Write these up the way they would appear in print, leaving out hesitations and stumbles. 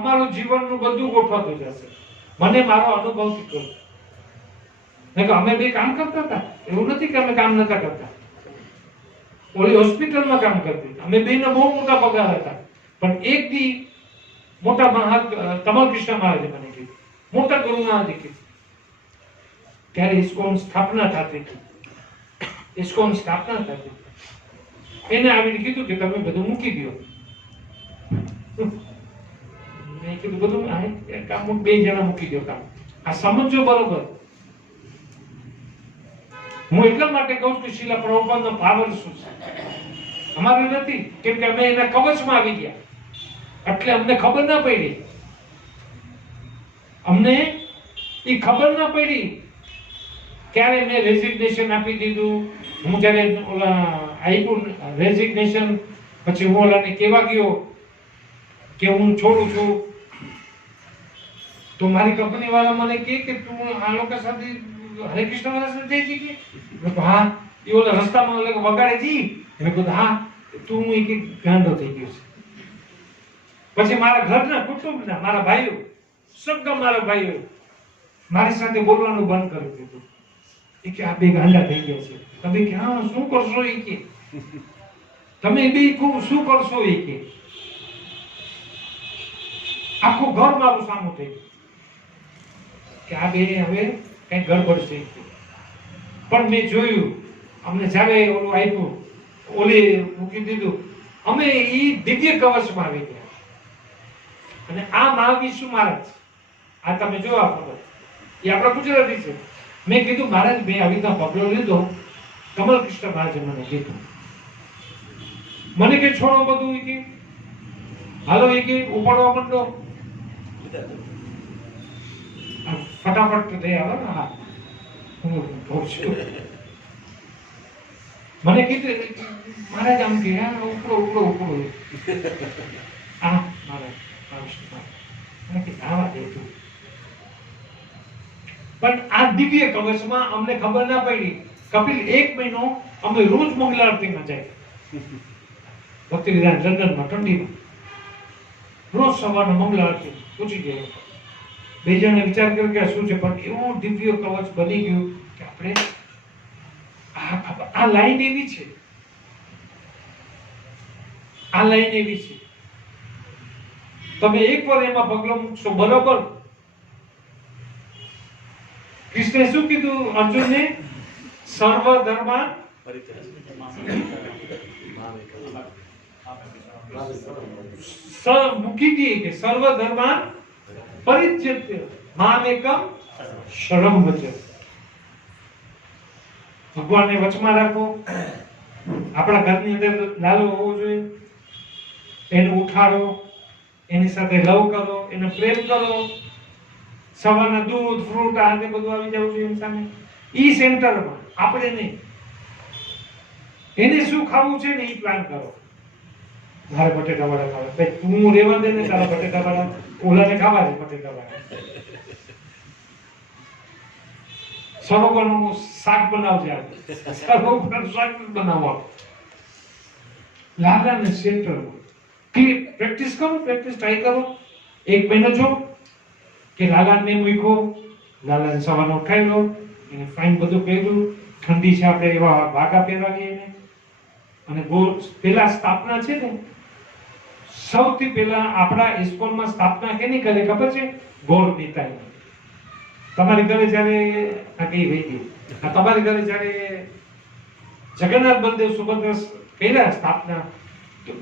અમારું જીવનનું બધું ગોઠવાતું જશે. મને મારો અનુભવથી કહું. નહીં તો અમે બે કામ કરતા હતા, એવું નથી કે અમે કામ નતા કરતા. ઓલી હોસ્પિટલમાં કામ કરતી, અમે બેને બહુ મોટા પગાર હતા. પણ એક દી મોટા તમામ કૃષ્ણ મહારાજે મને કીધું, મોટા ગુરુ મહારાજે કીધું, ત્યારે ઇસ્કોન સ્થાપના થતી હતી. ઇસ્કોન સ્થાપના થતી, એને આવીને કીધું કે તમે બધું મૂકી દો. મેં કીધું બધું કામ બે જણા મૂકી દો કામ. આ સમજો બરોબર. હું એટલા માટે કહું કે શીલા પ્રભુપાદનો પાવર શું છે અમારે નથી, કેમ કે અમે એના કવચમાં આવી ગયા એટલે અમને ખબર ના પડી. અમને એ ખબર ના પડી ક્યારે મેં રેઝિગ્નેશન આપી દીધું. હું જ્યારે ઓલા આપ્યું રેઝિગ્નેશન, પછી હું ઓલાને કહેવા ગયો કે હું છોડું છું, તો મારી કંપની વાળા મને કહે કે તું આ લોકો સાથે હરે કૃષ્ણ વાળા સાથે જઈ કે હા, એ ઓલા રસ્તામાં વગાડે જી. મેં કીધું હા, તું હું એક ગાંડો થઈ ગયો છે. પછી મારા ઘરના કુટુંબના મારા ભાઈઓ, સગા મારા ભાઈઓ મારી સાથે બોલવાનું બંધ કરી દીધું. એ કે આ બે ગાંડા થઈ ગયા છે. તમે કે હા શું કરશો? એ કે તમે બે શું કરશો? એ કે આખું ઘર મારું સામું થઈ ગયું કે આ બે હવે કઈ ગડબડ થઈ ગઈ. પણ મેં જોયું, અમને જ્યારે ઓલું આપ્યું, ઓલી મૂકી દીધું, અમે એ દિવ્ય કવચમાં આવી ગયા. અને આ મહાવિષ્ણુ મહારાજ, આ તમે જો આ ખબર, એ આપણા ગુજરાતી છે. મેં કીધું મહારાજ મેં આવી રીતના પગલો લીધો, કમલ કૃષ્ણ મહારાજે મને કીધું, મને કે છોડો બધું, એ કે હાલો, એ કે ઉપાડવા માંડો ફટાફટ થઈ આવે ને. હા હું છું. મને કીધું મહારાજ આમ કે ઉપડો ઉપડો ઉપડો. આ મહારાજ આવા દે તું. પણ આ દિવ્ય કવચમાં અમને ખબર ના પડી. કપિલ 1 મહિનો અમે રોજ મંગલા આરતીમાં જાય, ભક્તિ વિધાન લંડનમાં ઠંડીમાં રોજ સવારના મંગલા આરતી પૂછી જાય. બે જણે વિચાર કર્યો કે શું છે, પણ એવું દિવ્ય કવચ બની ગયું કે આપણે આ લાઈન એવી છે, આ લાઈન એવી છે, તમે એકવાર એમાં પગલો મૂકશો બરોબર. કૃષ્ણે શું કીધું અર્જુનને? સર્વ ધર્માન મૂકી દે કે સર્વ ધર્માન પરિત્યજ્ય મામેકમ શરણં વ્રજ. ભગવાનને વચમાં રાખો. આપણા ઘરની અંદર લાલો હોવો જોઈએ, એને ઉઠાડો, એની સાથે લવ કરો, એને પ્રેમ કરો. સવારના દૂધ ફ્રૂટ આ તે બધું આવી જવું જોઈએ એની સામે. ઈ સેન્ટરમાં આપણે નહીં. એને શું ખાવું છે ને ઈ પ્લાન કરો. મારે બટેટા વડા ખાવા, ભાઈ તું રેવા દે ને, તારા બટેટા વડા ઓલાને ખાવા છે. બટેટા વડા સરોગરનું શાક બનાવજે, આજે સરોગરનું શાક બનાવો. લાલાને સેન્ટરમાં પ્રેક્ટિસ કરો, પ્રેક્ટિસ ટ્રાય કરો. 1 મહિનો જો કે લાલાને મૂકો, લાલાને સવારનો ઉઠાઈ લો, એને ફાઇન બધું કર્યું. ઠંડી છે, આપણે એવા વાઘા પહેરાવીએ એને. અને પેલા સ્થાપના છે ને, સૌથી પહેલા આપણા ઇસ્કોનમાં સ્થાપના કેની કરે ખબર છે? ગોળ નીતાઈ. તમારી ઘરે જ્યારે આ કઈ વહી ગઈ, આ તમારી ઘરે જ્યારે જગન્નાથ બલદેવ સુભદ્રા કર્યા સ્થાપના,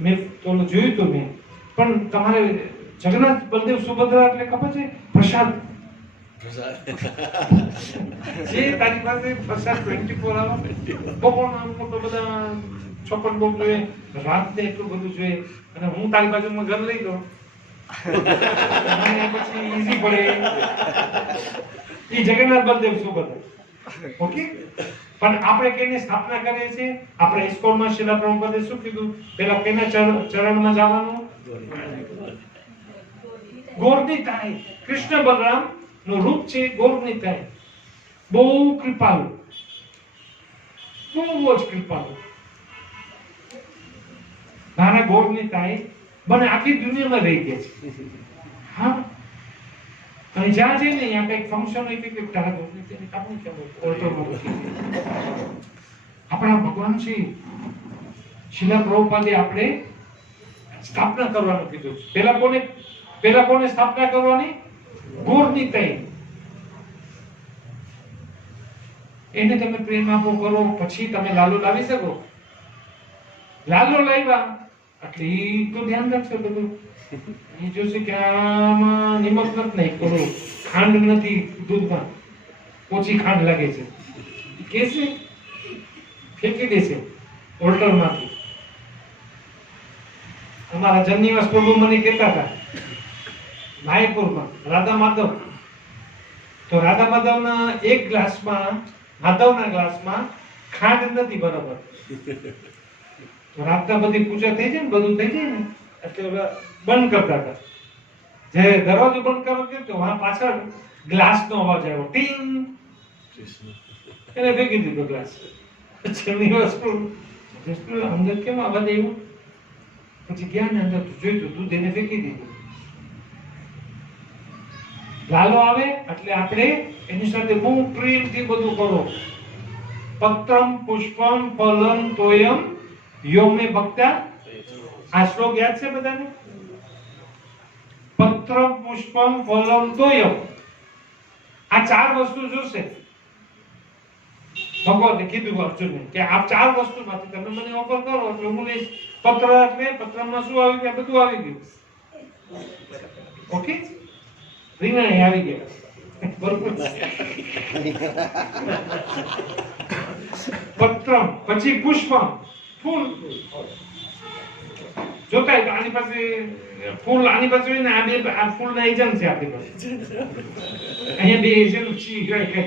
મેં તો જોયું હતું મેં. પણ તમારે જગન્નાથ બલદેવ સુભદ્રા એટલે ખબર છે? પ્રસાદ. જે તારી પાસે પ્રસાદ 24 આવે, બપોરના મોટો બધા છોકન બહુ જોઈએ, રાતને એટલું બધું જોઈએ. અને હું તારી બાજુમાં ઘર લઈ દઉં, પછી ઈઝી પડે. એ જગન્નાથ બલદેવ સુભદ્રા. ઓકે. પણ આપણે કેની સ્થાપના કરીએ છીએ? આપણે ઇસ્કોનમાં શીલા પ્રભુપાદે શું કીધું? પેલા કેના ચરણમાં જવાનું? ગોરની તાઈ. કૃષ્ણ બલરામ નું રૂપ છે ગોરની તાઈ. બહુ કૃપાળુ, બહુ જ કૃપાળુ. મારા ગોરની તાઈ મને આખી દુનિયામાં રહી ગયા છે. હા, અને જ્યાં જઈને ત્યાં કંઈક ફંક્શન હોય કે કંઈક ટાળા હોય તેને કાપવું કેમ ઓલ્ટરમાં આપણા ભગવાન છે શિલા પ્રભુપાદે આપણે સ્થાપના કરવાનું કીધું. પેલા કોને સ્થાપના કરવાની? ગુરની તઈ. એને તમે પ્રેમ આપો કરો, પછી તમે લાલો લાવી શકો. લાલો લાવ્યા એટલે ઈ તો ધ્યાન રાખશો બધું. ઈ જોશે કે આમાં નિમક નથી નાખ્યું, ખાંડ નથી દૂધમાં, ઓછી ખાંડ લાગે છે, કેસે ફેંકી દેશે ઓલ્ટરમાંથી. અમારા જન્નિવાસ પ્રભુ મને કહેતા હતા માયપુરમાં રાધા માધવ, તો રાધા માધવના એક ગ્લાસમાં, માધવના ગ્લાસમાં ખાંડ નથી બરાબર. તો રાતના બધી પૂજા થઈ જાય ને, બધું થઈ જાય ને, એટલે બંધ કરતા હતા. જે દરવાજો બંધ કરો તો વહાં પાછળ ગ્લાસનો અવાજ આવ્યો, ટીંગ. એને ફેંકી દીધો ગ્લાસ. જન્નિવાસ પ્રભુ અંદર કેમ અવાજ આવ્યો? પછી ગયા ને અંદર જોયું દૂધ એને ફેંકી દીધું. લાલો આવે એટલે આપણે એની સાથે બહુ પ્રેમથી બધું કરો. પત્રમ પુષ્પમ ફલમ તોયમ યોમે ભક્તા. આ શ્લોક યાદ છે બધાને? પત્રમ પુષ્પમ ફલમ તોયમ, આ ચાર વસ્તુ જોશે. ભગવાને કીધું અર્જુનને કે આ ચાર વસ્તુમાંથી તમે મને ઓફર કરો એટલે હું લઈશ. પત્ર એટલે પત્રમાં શું આવી ગયું? બધું આવી ગયું. ઓકે, રીંગણ આવી ગયા બરોબર. પત્રમ, પછી પુષ્પમ, ફૂલ. જોતા તો આની પાસે ફૂલ, આની પાસે હોય ને, આ બે આ ફૂલના એજન્ટ છે આપણી પાસે. અહીંયા બે એજન્ટ છે કઈ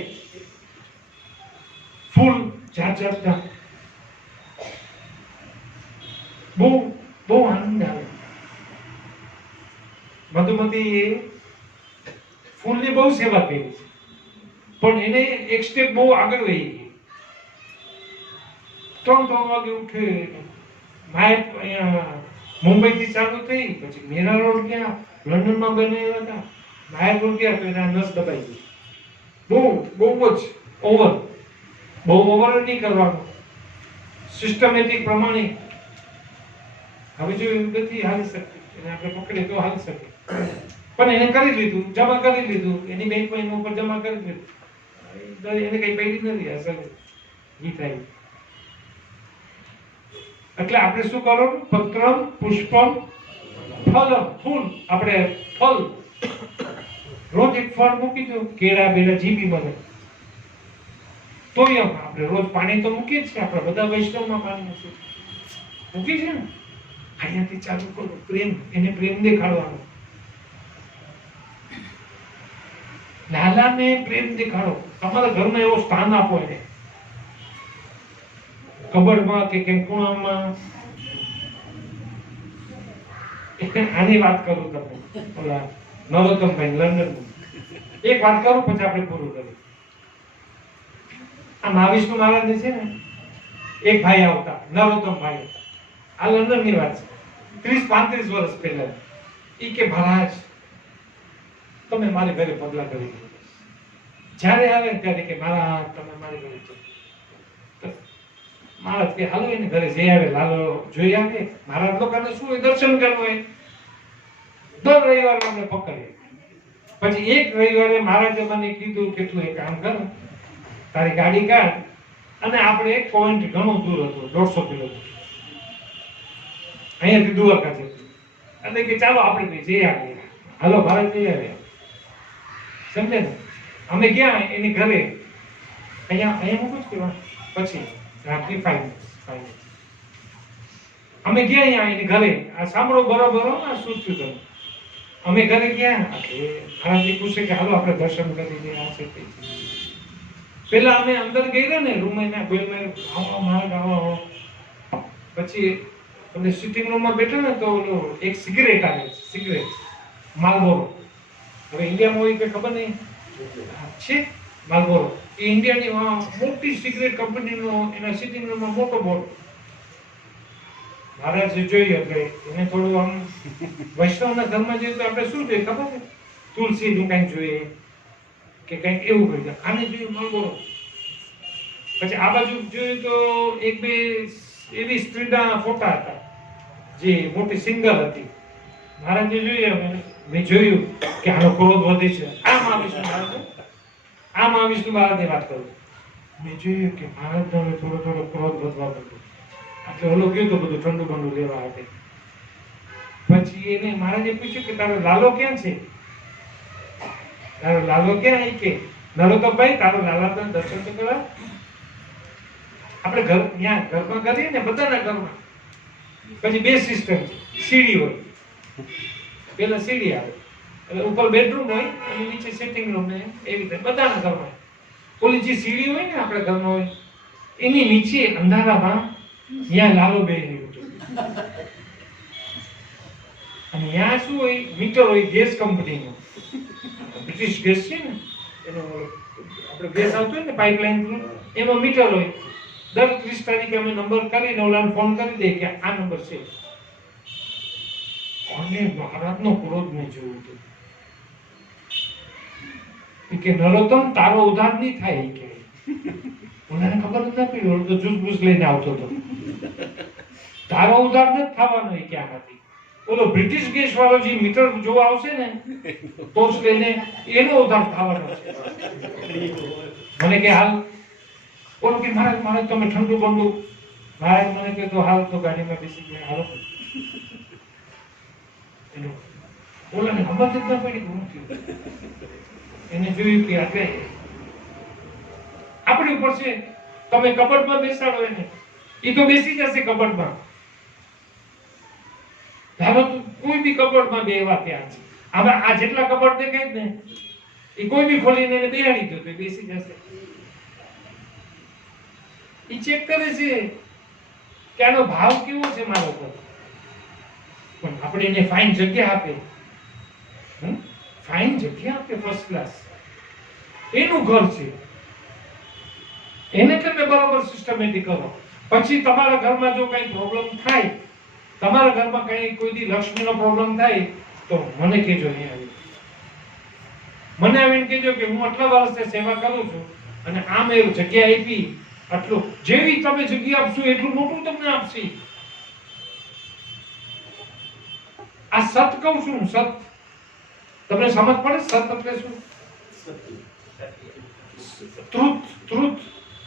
ફૂલ જાત જાતના. બહુ આનંદ આવે. મધુમતી ફૂલની બહુ સેવા કરી છે, પણ એને એક સ્ટેપ બહુ આગળ વહી ગઈ. 3 વાગે ઉઠે, અહીંયા મુંબઈ થી ચાલુ થઈ, પછી મીરા રોડ ગયા, લંડનમાં બનાવ્યા હતા, માયા રોડ ગયા તો એના નસ દબાઈ ગઈ. બહુ જ ઓવર. બહુ ઓવર નહીં કરવાનું, સિસ્ટમેટિક પ્રમાણે. હવે જો એવું નથી હાલી શકતી, એને આપણે પકડીએ તો હાલી શકે, પણ એને કરી લીધું, જમા કરી લીધું, એની બેંકમાં એના ઉપર જમા કરી લીધું, એને કઈ પડી નથી અસર નહીં થાય. એટલે આપણે શું કરવાનું? પત્રમ પુષ્પમ ફલમ, ફૂલ. આપણે ફલ રોજ એક ફળ મૂકી દો, કેળા બેડા જીબી બને. તો આપણે રોજ પાણી તો મૂકીએ છીએ, આપણે બધા વૈષ્ણવમાં પાણી મૂકી છે ને. અહીંયાથી ચાલુ કરો, પ્રેમ, એને પ્રેમ દેખાડવાનો. લાલાને પ્રેમ દેખાડો. તમારા ઘરમાં એવો સ્થાન આપો એને, કબડમાં કે કંઈ ખૂણામાં. આની વાત કરું તમને, ઓલા નરોત્તમભાઈ લંડન. એક વાત કરું પછી આપણે પૂરું કરીએ. આ મહાવિષ્ણુ મહારાજ છે ને, એક ભાઈ આવતા, નરોત્તમભાઈ હતા. આ લંડન ની વાત છે, 30-35 વર્ષ પહેલા. ઈ કે મહારાજ તમે મારી ઘરે પગલા કરી દો. જ્યારે આવે ત્યારે કે મહારાજ તમે મારી ઘરે મહારાજ કે હાલો એને ઘરે જઈ આવે, લાલો જોઈ આવે. મહારાજ લોકોને શું હોય? દર્શન કરવું હોય. દર રવિવારે અમને પકડીએ. પછી એક રવિવારે મહારાજે મને કીધું કે તું એક કામ કર, તારી ગાડી કાઢ, અને આપણે એક પોઈન્ટ ઘણું દૂર હતું, 150 કિલોમીટર અહીંયાથી દ્વારકા છે. એટલે કે ચાલો આપણે જઈ આવીએ. હાલો મહારાજ જઈ આવ્યા. સમજે ને? અમે ગયા એની ઘરે, અહીંયા મૂકું જ કેવા પછી રાત્રિ 5 અમે ગયા અહીંયા એની ઘરે. આ સાંભળો બરોબર, આ શું થયું તમે? અમે ઘરે ગયા એટલે મહારાજજી પૂછે કે હાલો આપણે દર્શન કરી લઈએ. આ છે પેલા અમે અંદર ગયા ને રૂમમાં, મહારાજ આવો. પછી અમે સિટિંગ રૂમમાં બેઠા ને તો ઓલો એક સિગરેટ આવે, સિગરેટ માલબોરો. હવે ઇન્ડિયામાં હોય કે ખબર નહીં છે, માલબોરો એ ઇન્ડિયાની મોટી સિગરેટ કંપનીનો એના સિટિંગ રૂમમાં મોટો બોર્ડ. મહારાજ જોઈએ એટલે એને થોડું આમ વૈષ્ણવના ધર્મ જોઈએ તો આપણે શું જોઈએ ખબર છે? તુલસી નું કંઈક જોઈએ કે કંઈક એવું હોય. આને જોયું મંગળો. પછી આ બાજુ જોયું તો એક બે એવી સ્ત્રીના ફોટા હતા જે મોટી સિંગર હતી. મહારાજે જોયું, મેં જોયું કે આનો ક્રોધ વધે છે. આમ વિષ્ણુ મહારાજની વાત કરું. મેં જોયું કે મહારાજનો થોડો થોડો ક્રોધ વધવા માંડ્યો. એટલે ઓલો ગયો તો બધું ઠંડુ બંડુ લેવા hatte. પછી એને મહારાજે પૂછ્યું કે તારો લાલો ક્યાં છે? તારો લાલો ક્યાં? એ કે નરો તો ભાઈ તારો લાલા દર્શન તો કરવા. આપણે ઘર ત્યાં ઘરમાં કરીએ ને બધાના ઘરમાં. પછી બે સિસ્ટમ છે. સીડી હોય, પેલા સીડી આવે એટલે ઉપર બેડરૂમ હોય અને નીચે સિટિંગ રૂમ ને એવી રીતે બધાના ઘરમાં. ઓલી જે સીડી હોય ને આપણા ઘરમાં હોય એની નીચે અંધારામાં ત્યાં લાલો બેસી હતો. અને ત્યાં શું હોય? મીટર હોય ગેસ કંપનીનો. બ્રિટિશ ગેસ છે ને એનો આપણે ગેસ આવતો હોય ને પાઇપલાઇન એનો મીટર હોય. દર 30 તારીખે અમે નંબર કરીને ઓલાને ફોન કરી દઈએ કે આ નંબર છે. અને મહારાજનો ક્રોધ મેં જોયું હતું કે નરોત્તમ તારો ઉદ્ધાર નહીં થાય કે ઓલાને ખબર જ નથી. ઓલો તો જૂસ બૂસ લઈને આવતો હતો. તારો ઉદ્ધાર નથી થવાનો કે આનાથી. ઓલો બ્રિટિશ ગેસ વાળો જે મીટર જોવા આવશે ને ટોર્ચ લઈને એનો ઉદ્ધાર થવાનો છે. મને કે હાલ ઓલો કે મહારાજ તમે ઠંડુ બંડુ. મહારાજ મને કે તો હાલ તો ગાડીમાં બેસી ગયા હાલો. ઓલાને ખબર જ ન પડી શું થયું. એને જોયું કે આપણે આપણી ઉપર છે. તમે કબડમાં બેસાડો એને, એ તો બેસી જશે કબડમાં. ધારો તો કોઈ બી કબડમાં બેવા ત્યાં છે. હવે આ જેટલા કબડ દેખાય ને એ કોઈ બી ખોલીને એને બેહાડી દો તો બેસી જશે. એ ચેક કરે છે કે આનો ભાવ કેવો છે મારો પર. પણ આપણે એને ફાઇન જગ્યા આપે, ફાઇન જગ્યા આપે ફર્સ્ટ ક્લાસ. એનું ઘર છે, એને તમે બરોબર સિસ્ટમેટિક કરો. પછી તમારા ઘરમાં જો કઈ પ્રોબ્લેમ થાય, તમારા ઘરમાં કઈ કોઈ દી લક્ષ્મીનો પ્રોબ્લેમ થાય તો મને કહેજો. નહીં આવી મને આવીને કહેજો કે હું આટલા વર્ષથી સેવા કરું છું અને આમ એવું જગ્યા આપી. આટલું જેવી તમે જગ્યા આપશો એટલું મોટું તમને આપશે. આ સત કહું છું. સત તમને સમજ પડે? સત એટલે શું? ટ્રુથ. ટ્રુથ.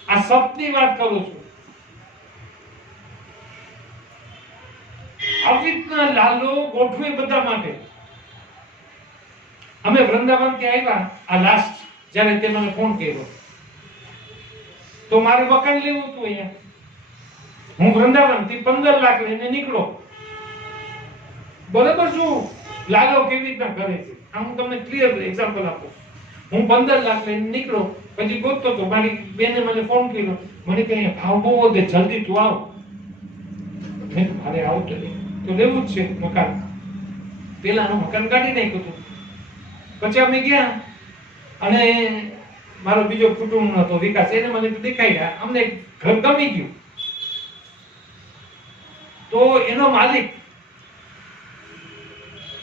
આ સતની વાત કરું છું. આવી રીતના લાલો ગોઠવે બધા માટે. અમે વૃંદાવન થી આવ્યા આ લાસ્ટ જ્યારે તે મને ફોન કર્યો તો મારે મકાન લેવું હતું અહીંયા. હું વૃંદાવન થી 15 લાખ લઈને નીકળો. બરાબર શું લાલો કેવી રીતના કરે છે આ હું તમને ક્લિયર એક્ઝામ્પલ આપું. હું 15 લાખ લઈને નીકળો. પછી ગોતતો તો મારી બેને મને ફોન કર્યો. મને કહે ભાવ બહુ વધે, જલ્દી તું આવ. મેં મારે આવું તો લેવું જ છે મકાન. પેલાનું મકાન કાઢી નાખ્યું હતું. પછી અમે ગયા અને મારો બીજો કુટુંબ હતો વિકાસ, એને મને દેખાડ્યા. અમને ઘર ગમી ગયું. તો એનો માલિક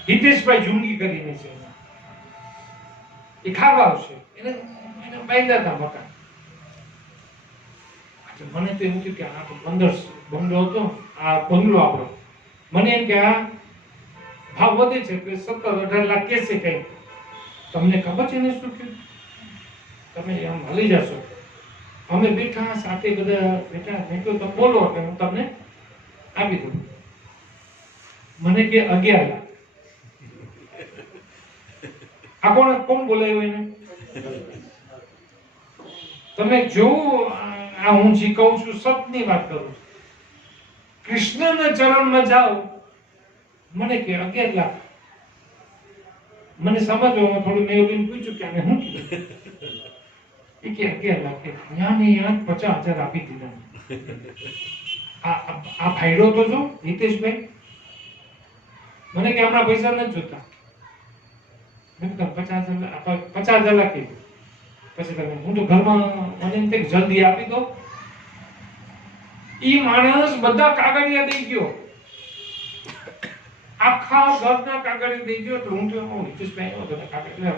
હિતેશભાઈ જુંગી કરીને છે, એ ખાવા આવશે. એને બાંધ્યા હતા મકાન. મને તો એવું થયું કે આ તો 15 બંગલો હતો, આ બંગલો આપણો. મને એમ કે આ ભાવ વધે છે કે 17-18 લાખ કેસે કઈ. તમને ખબર છે ને શું થયું? તમે આમ હલી જશો. અમે બેઠા સાથે બધા બેઠા. મેં કહ્યું તમે બોલો એટલે હું તમને આપી દઉં. મને કે 11 લાખ. આ કોણ બોલાયું એને? તમે જો આ હું જે કહું છું સતની વાત કરું છું. કૃષ્ણના ચરણમાં જાઓ. મને કે 11 લાખ. મને સમજવામાં થોડું મેં પૂછ્યું કે આને શું કીધું? એ કે 11 લાખ. ત્યાં 50,000 આપી દીધા. આ ફાયદો તો જો હિતેશભાઈ. મને કે હમણાં પૈસા નથી જોતા. મેં કીધું 50,000 લાખી દો. પછી તમે હું તો ઘરમાં મને એમ જલ્દી આપી દો. ઈ માણસ બધા કાગળિયા દઈ ગયો. આખા ઘરના કાગળ દઈ ગયો. તો હું તો હિતેશભાઈ નો બધા કાગળ એટલે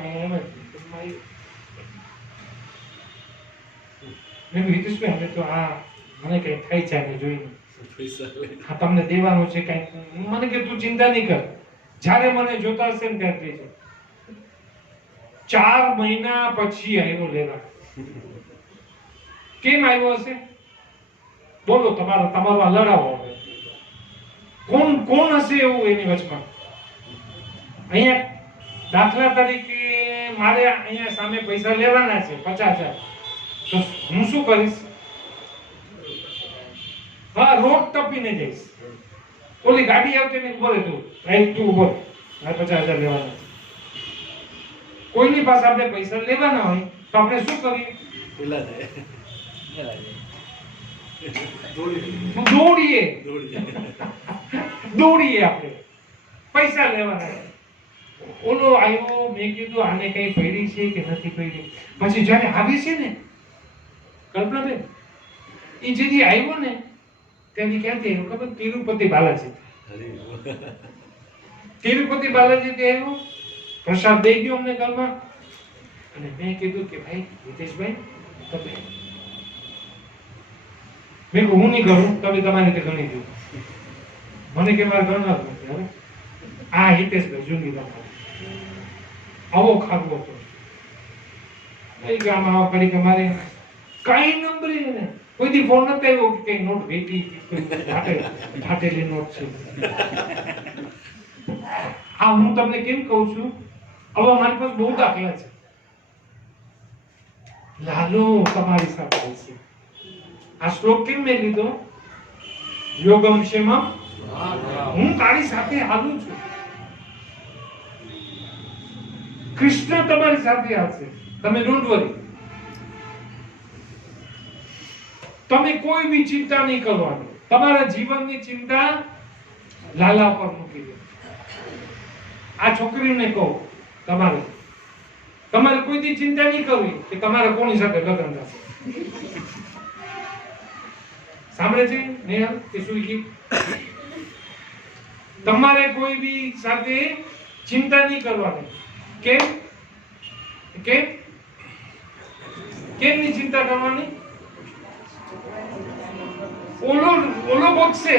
મેં હિતેશભાઈ હવે તો આ મને કઈ થાય છે આને જોઈને, હા તમને દેવાનું છે કઈ. મને કે તું ચિંતા નહીં કર, જ્યારે મને જોતા હશે ને ત્યારે થઈ જાય. 4 મહિના પછી આવ્યો લેવા. કેમ આવ્યો હશે બોલો? તમારો આ લડાવો. કોણ હશે એવું એની વચમાં? અહીંયા દાખલા તરીકે મારે અહીંયા સામે પૈસા લેવાના છે 50,000, તો હું શું કરીશ? હા, રોડ ટપીને જઈશ. ઓલી ગાડી આવતી ને બોલે તું રાઈટ તું બોલ, મારે 50,000 લેવાના છે. કોઈની પાસે આપણે પૈસા લેવાના હોય તો આપણે શું કરીએ? દોડીએ આપણે પૈસા લેવાના. ઓલો આવ્યો, મેં કીધું આને કઈ પડી છે કે નથી પડી. પછી જયારે આવી છે ને કલ્પનાબેન, એ જેથી આવ્યો ને ત્યાંથી ક્યાંથી આવ્યો ખબર? તિરુપતિ બાલાજી. તિરુપતિ બાલાજી થી આવ્યો, પ્રસાદ દઈ ગયો અમને ઘરમાં. અને મેં કીધું કે ભાઈ હિતેશભાઈ તમે, મેં કહું હું નહીં કરું, તમે તમારી રીતે ગણી દો. મને કે મારે ગણવા જ નથી. હવે આ હિતેશભાઈ જૂની રમત આવો ખાવો હતો. આમાં કરી કે મારે કઈ નંબર ને કોઈ દી ફોન નતો આવ્યો કે કઈ નોટ ભેટી ફાટેલી નોટ છે. આ હું તમને કેમ કહું છું, હવે મારી પાસે બહુ દાખલા છે. લાલો તમારી સાથે છે. આ શ્લોક કેમ મેં લીધો? યોગમ ક્ષેમમ, હું તારી સાથે હાલું છું. કૃષ્ણ તમારી સાથે આવશે, તમે ડોન્ટ વરી. તમે કોઈ બી ચિંતા નહીં કરવાની. તમારા જીવનની ચિંતા લાલા પર મૂકી દો. આ છોકરીને કહો, તમારે કોઈ દી ચિંતા નહીં કરવી કે તમારે કોની સાથે લગ્ન થશે. સાંભળે છે નેહલ કે સુઈકી? તમારે કોઈ બી સાથે ચિંતા નહીં કરવાની. કેમ ની ચિંતા કરવાની? ઓલો બોક્સે,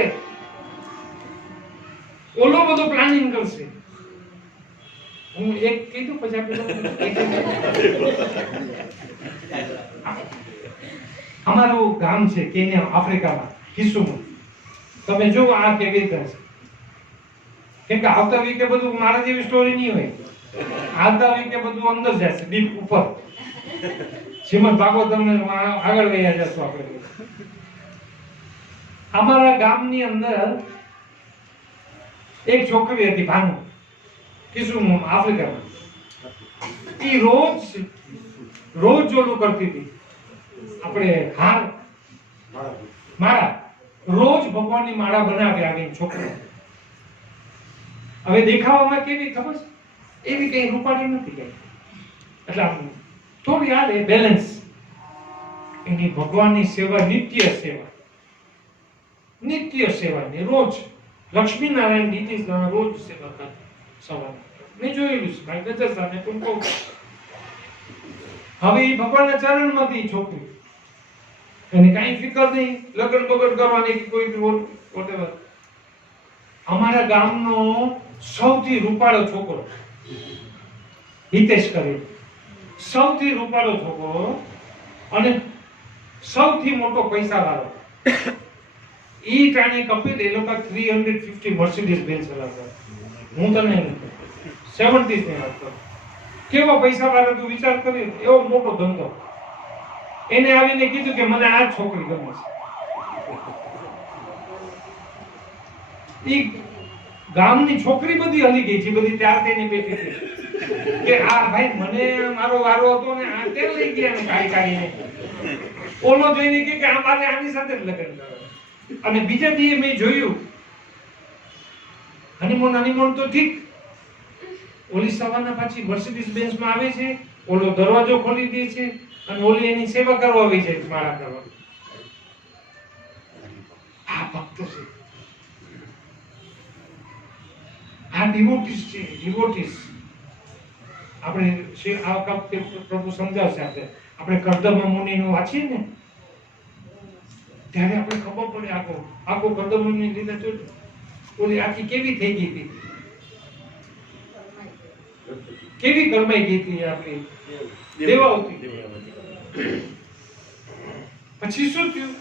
ઓલો બધો પ્લાનિંગ કરશે. હું એક કીધું પછી અમારું ગામ છે કેન્યા, આફ્રિકામાં, કિસુમુ. તમે જો આ કેવી રીતે છે. કેમ કે આવતા વીકે બધું મારા જેવી સ્ટોરી નહીં હોય. આવતા વીકે બધું અંદર જાય છે, ડીપ ઉપર. શ્રીમદ ભાગવતમ આગળ ગયા જશું આપણે. અમારા ગામની અંદર એક છોકરી હતી ભાનુ, કિસુમુ, આફ્રિકામાં. એ રોજ ઓલું કરતી હતી, આપણે હાર માળા, રોજ ભગવાનની માળા બનાવી આવી છોકરી. હવે દેખાવામાં કેવી ખબર છે? એવી કઈ રૂપાળી નથી કઈ, એટલે આમ થોડી હાલે બેલેન્સ. એની ભગવાનની સેવા નિત્ય સેવા ને રોજ લક્ષ્મીનારાયણ નીતિ રોજ સેવા કરતા સવારે. મેં જોયેલું છે ભાઈ ગજર સામે પણ કહું. હવે એ ભગવાનના ચરણમાંથી છોકરી, એને કાંઈ ફિકર નહીં લગ્ન બગન કરવાની કે કોઈ વોટેવર. અમારા ગામનો સૌથી રૂપાળો છોકરો હિતેશ કરે, સૌથી રૂપાળો છોકરો અને સૌથી મોટો પૈસા વાળો. ઈ ટાણી કપિલ એ લોકો 350 મર્સિડીઝ બેન્ઝ ચલાવતા. હું તને 70s ની વાત કરું. કેવો પૈસા વાળો તું વિચાર કરી, એવો મોટો ધંધો. એને આવીને કીધું કે મને આ છોકરી ગમે છે. ઈ ગામની છોકરી બધી હલી ગઈ છે, બધી ત્યાર તેની બેઠી હતી કે આ ભાઈ મને મારો વારો હતો ને આ તે લઈ ગયા ને કાઢીને. ઓલો જોઈને કે આ મારે આની સાથે જ લગ્ન કરવા. અને બીજા દી મેં જોયું હનીમૂન તો ઠીક, ઓલી સવારના પાછી મર્સિડીઝ બેન્ઝ માં આવે છે, ઓલો દરવાજો ખોલી દે છે અને ઓલી એની સેવા કરવા આવી જાય માળા કરવા. આ ભક્ત છે. આ ડિવોટીસ છે, ડિવોટીસ. આપણે આ વખતે પ્રભુ સમજાવશે. આપણે કર્દમ મુનિનું વાંચીએ ને ત્યારે આપણે ખબર પડે આખો કર્દમ મુનિ લીધા તો ઓલી આખી કેવી થઈ ગઈ હતી, કેવી કરમાઈ ગઈ હતી આપણી દેવાવતી. પછી શું થયું?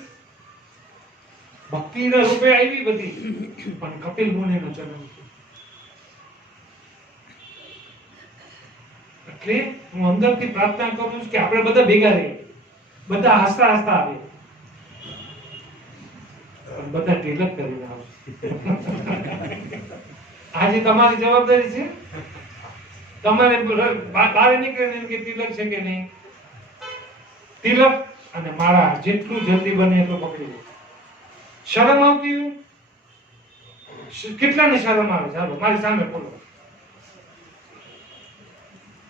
ભક્તિના રૂપે આવી બધી, પણ કપિલ મુનિનો જન્મ થયો. એટલે હું અંદરથી પ્રાર્થના કરું છું કે આપણે બધા ભેગા રહીએ, બધા હસતા હસતા આવે, બધા તિલક કરીને આવે. આજે તમારી જવાબદારી છે. તમારે બહાર નીકળીને એમ કે તિલક છે કે નહીં, તિલક અને માળા જેટલું જલ્દી બને એટલું પકડી લો. શરમ આવતી હોય? કેટલાને શરમ આવે? ચાલો મારી સામે બોલો.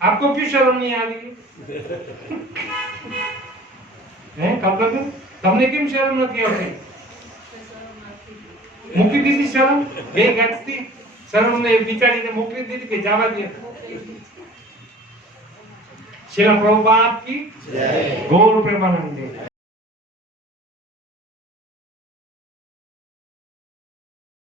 आपको क्यों शर्म नहीं आ रही है? कब તમને કેમ શરમ નથી આવતી? મૂકી દીધી શરમ? બે ગાંઠથી શરમ ને વિચારીને મોકલી દીધી કે જવા દે. શિલા પ્રભુપાદ કી જય. ગૌર પ્રેમાનંદ.